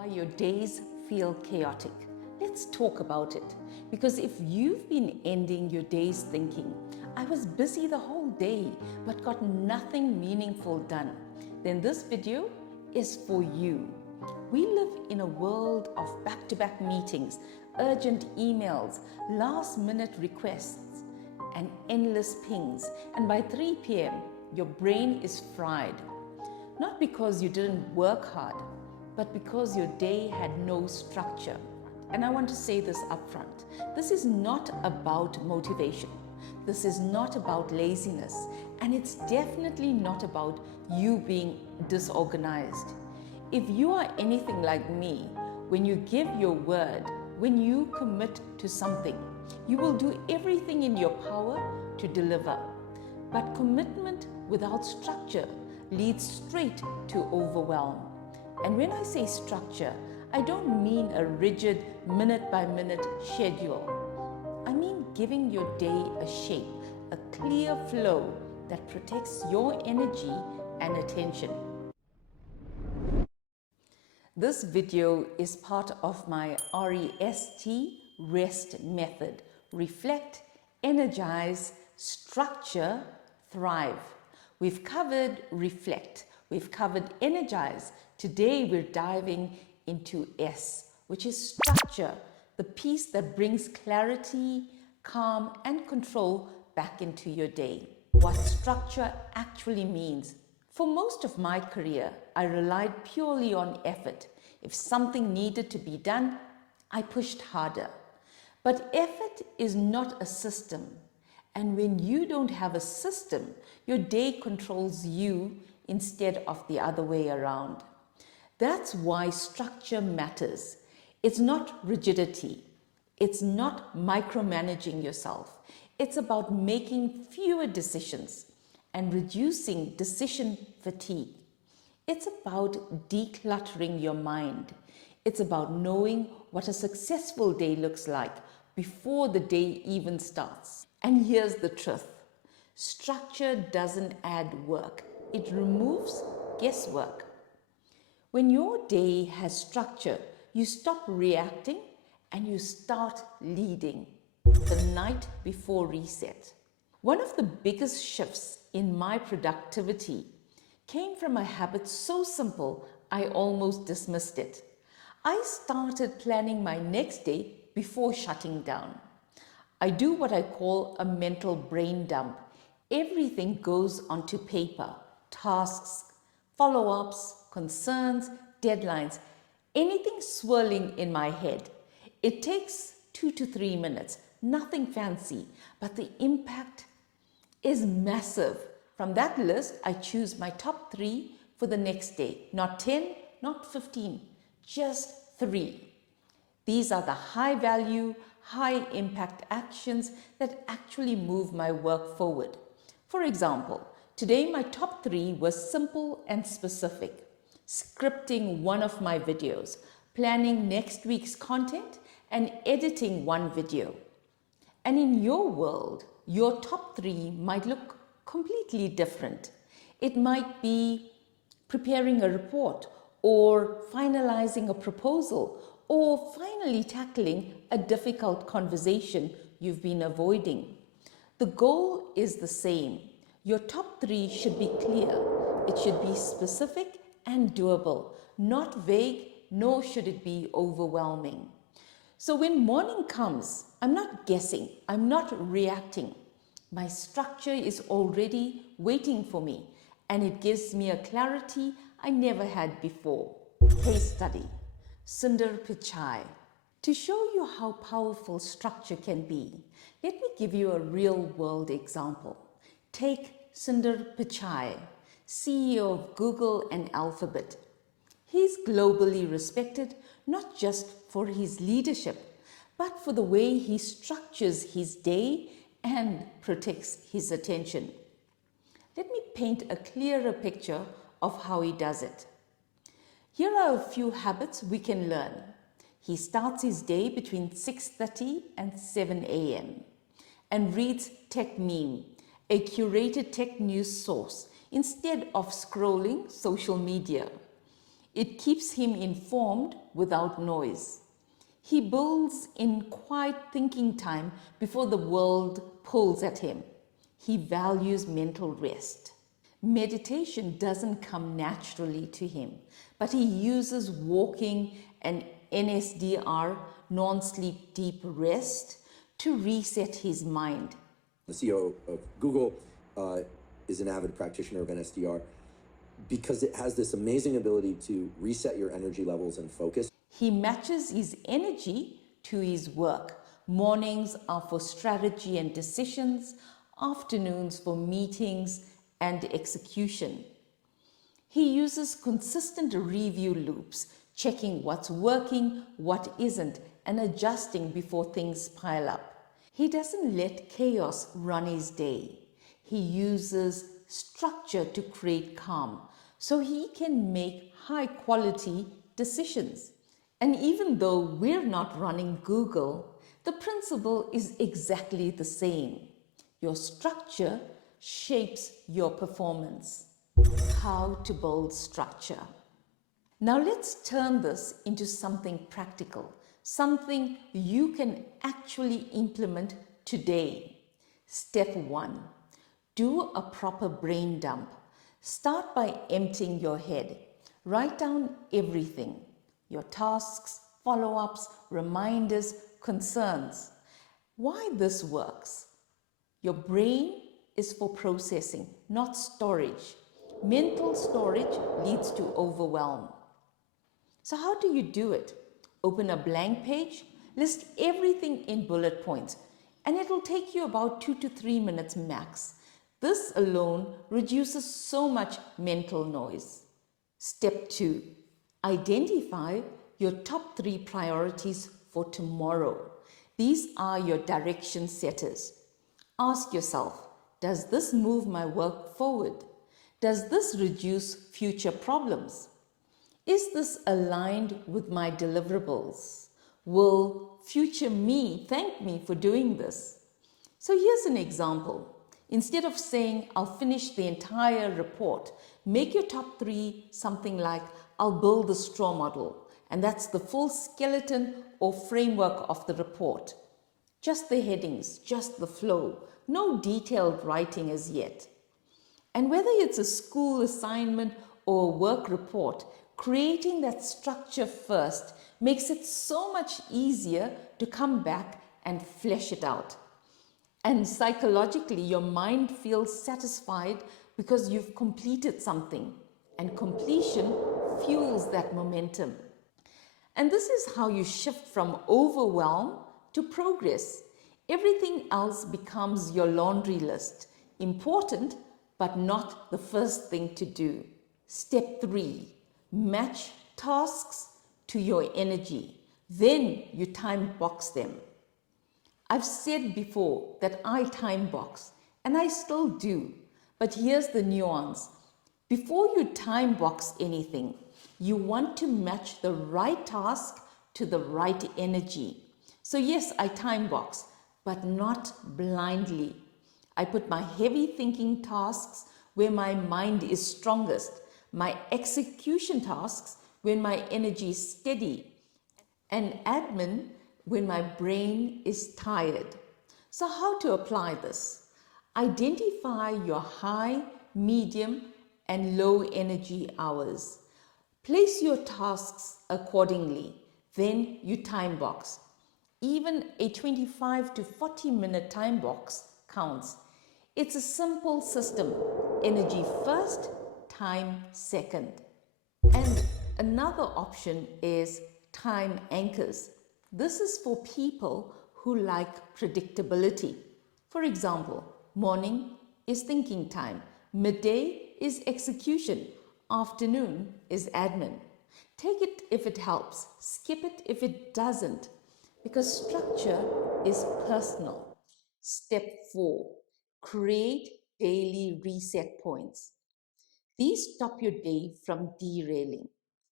Why your days feel chaotic. Let's talk about it. Because if you've been ending your days thinking, I was busy the whole day but got nothing meaningful done, then this video is for you. We live in a world of back-to-back meetings, urgent emails, last-minute requests, and endless pings. And by 3 p.m., your brain is fried. Not because you didn't work hard, but because your day had no structure. And I want to say this upfront. This is not about motivation. This is not about laziness. And it's definitely not about you being disorganized. If you are anything like me, when you give your word, when you commit to something, you will do everything in your power to deliver. But commitment without structure leads straight to overwhelm. And when I say structure, I don't mean a rigid minute-by-minute schedule. I mean giving your day a shape, a clear flow that protects your energy and attention. This video is part of my R.E.S.T REST method. Reflect, energize, structure, thrive. We've covered reflect. We've covered energize. Today we're diving into S, which is structure, the piece that brings clarity, calm, and control back into your day. What structure actually means. For most of my career, I relied purely on effort. If something needed to be done, I pushed harder. But effort is not a system. And when you don't have a system, your day controls you instead of the other way around. That's why structure matters. It's not rigidity. It's not micromanaging yourself. It's about making fewer decisions and reducing decision fatigue. It's about decluttering your mind. It's about knowing what a successful day looks like before the day even starts. And here's the truth. Structure doesn't add work. It removes guesswork. When your day has structure, you stop reacting and you start leading. The night before reset. One of the biggest shifts in my productivity came from a habit so simple, I almost dismissed it. I started planning my next day before shutting down. I do what I call a mental brain dump. Everything goes onto paper. Tasks, follow-ups, concerns, deadlines, anything swirling in my head. It takes 2 to 3 minutes, nothing fancy, but the impact is massive. From that list, I choose my top 3 for the next day. Not 10, not 15, just 3. These are the high value, high impact actions that actually move my work forward. For example, today my top 3 was simple and specific. Scripting one of my videos, planning next week's content, and editing one video. And in your world, your top 3 might look completely different. It might be preparing a report, or finalizing a proposal, or finally tackling a difficult conversation you've been avoiding. The goal is the same. Your top 3 should be clear. It should be specific and doable, not vague, nor should it be overwhelming. So when morning comes, I'm not guessing, I'm not reacting. My structure is already waiting for me, and it gives me a clarity I never had before. Case study, Sundar Pichai. To show you how powerful structure can be, let me give you a real-world example. Take Sundar Pichai, CEO of Google and Alphabet. He's globally respected not just for his leadership, but for the way he structures his day and protects his attention. Let me paint a clearer picture of how he does it. Here are a few habits we can learn. He starts his day between 6:30 and 7 a.m. and reads Tech Meme, a curated tech news source, instead of scrolling social media. It keeps him informed without noise. He builds in quiet thinking time before the world pulls at him. He values mental rest. Meditation doesn't come naturally to him, but he uses walking and NSDR, non sleep deep rest, to reset his mind. The CEO of Google is an avid practitioner of NSDR because it has this amazing ability to reset your energy levels and focus. He matches his energy to his work. Mornings are for strategy and decisions, afternoons for meetings and execution. He uses consistent review loops, checking what's working, what isn't, and adjusting before things pile up. He doesn't let chaos run his day. He uses structure to create calm so he can make high quality decisions. And even though we're not running Google, the principle is exactly the same. Your structure shapes your performance. How to build structure. Now let's turn this into something practical, something you can actually implement today. Step 1. Do a proper brain dump. Start by emptying your head. Write down everything: your tasks, follow-ups, reminders, concerns. Why this works? Your brain is for processing, not storage. Mental storage leads to overwhelm. So, how do you do it? Open a blank page, list everything in bullet points, and it'll take you about 2 to 3 minutes max. This alone reduces so much mental noise. Step 2. Identify your top 3 priorities for tomorrow. These are your direction setters. Ask yourself, does this move my work forward? Does this reduce future problems? Is this aligned with my deliverables? Will future me thank me for doing this? So here's an example. Instead of saying, I'll finish the entire report, make your top 3 something like, I'll build the straw model. And that's the full skeleton or framework of the report. Just the headings, just the flow, no detailed writing as yet. And whether it's a school assignment or a work report, creating that structure first makes it so much easier to come back and flesh it out. And psychologically, your mind feels satisfied because you've completed something, and completion fuels that momentum. And this is how you shift from overwhelm to progress. Everything else becomes your laundry list, important, but not the first thing to do. Step 3, match tasks to your energy. Then you time box them. I've said before that I time box, and I still do. But here's the nuance. Before you time box anything, you want to match the right task to the right energy. So yes, I time box, but not blindly. I put my heavy thinking tasks where my mind is strongest, my execution tasks when my energy is steady, and admin when my brain is tired. So, how to apply this? Identify your high, medium, and low energy hours. Place your tasks accordingly. Then you time box. Even a 25 to 40 minute time box counts. It's a simple system: energy first, time second. And another option is time anchors. This is for people who like predictability. For example, morning is thinking time, midday is execution, afternoon is admin. Take it if it helps, skip it if it doesn't, because structure is personal. Step 4, create daily reset points. These stop your day from derailing.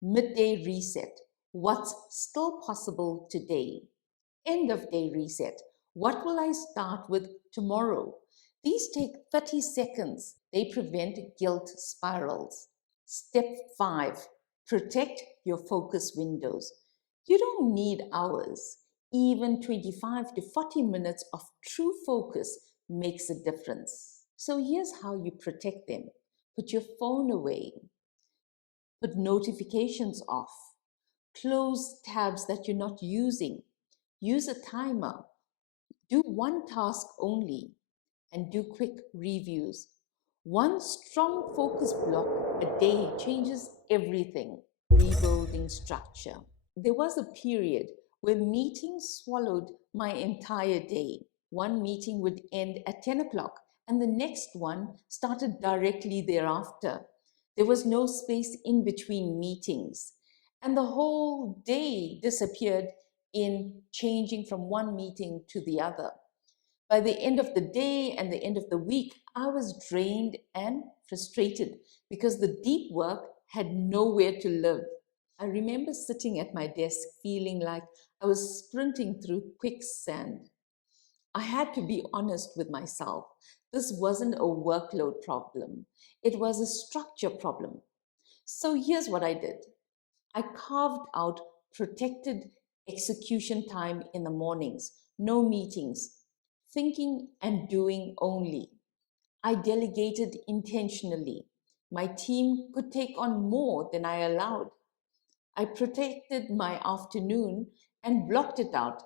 Midday reset: what's still possible today? End of day reset: what will I start with tomorrow? These take 30 seconds. They prevent guilt spirals. Step 5, Protect your focus windows. You don't need hours. Even 25 to 40 minutes of true focus makes a difference. So here's how you protect them. Put your phone away. Put notifications off. Close tabs that you're not using. Use a timer. Do one task only and do quick reviews. One strong focus block a day changes everything. Rebuilding structure. There was a period where meetings swallowed my entire day. One meeting would end at 10 o'clock and the next one started directly thereafter. There was no space in between meetings. And the whole day disappeared in changing from one meeting to the other. By the end of the day and the end of the week, I was drained and frustrated because the deep work had nowhere to live. I remember sitting at my desk feeling like I was sprinting through quicksand. I had to be honest with myself. This wasn't a workload problem, it was a structure problem. So here's what I did. I carved out protected execution time in the mornings, no meetings, thinking and doing only. I delegated intentionally. My team could take on more than I allowed. I protected my afternoon and blocked it out.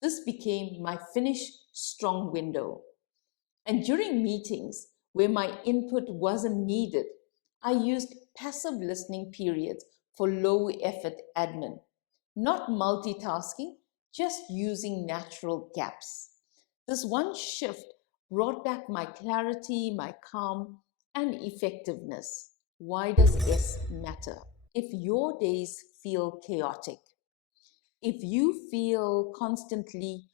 This became my finish strong window. And during meetings where my input wasn't needed, I used passive listening periods for low effort admin, not multitasking, just using natural gaps. This one shift brought back my clarity, my calm, and effectiveness. Why does S matter? If your days feel chaotic, if you feel constantly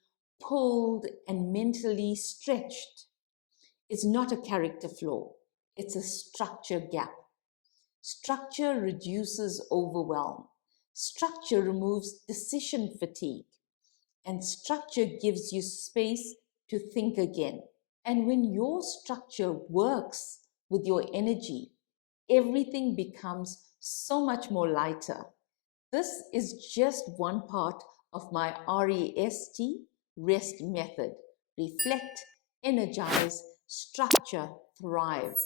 pulled and mentally stretched, it's not a character flaw, it's a structure gap. Structure reduces overwhelm. Structure removes decision fatigue. And structure gives you space to think again. And when your structure works with your energy, everything becomes so much more lighter. This is just one part of my R.E.S.T. REST method. Reflect, energize, structure, thrive.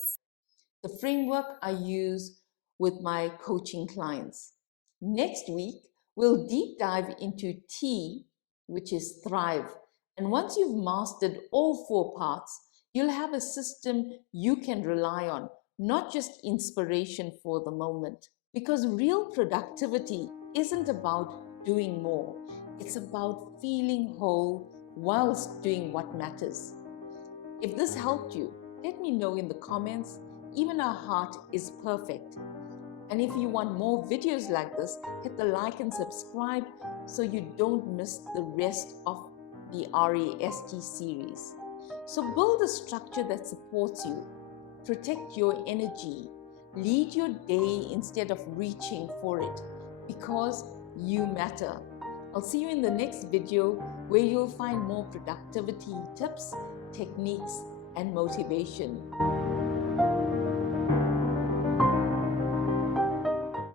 The framework I use with my coaching clients. Next week, we'll deep dive into T, which is thrive. And once you've mastered all four parts, you'll have a system you can rely on, not just inspiration for the moment. Because real productivity isn't about doing more, it's about feeling whole whilst doing what matters. If this helped you, let me know in the comments. Even our heart is perfect. And if you want more videos like this, hit the like and subscribe so you don't miss the rest of the R.E.S.T. series. So build a structure that supports you. Protect your energy. Lead your day instead of reaching for it, because you matter. I'll see you in the next video where you'll find more productivity tips, techniques, and motivation.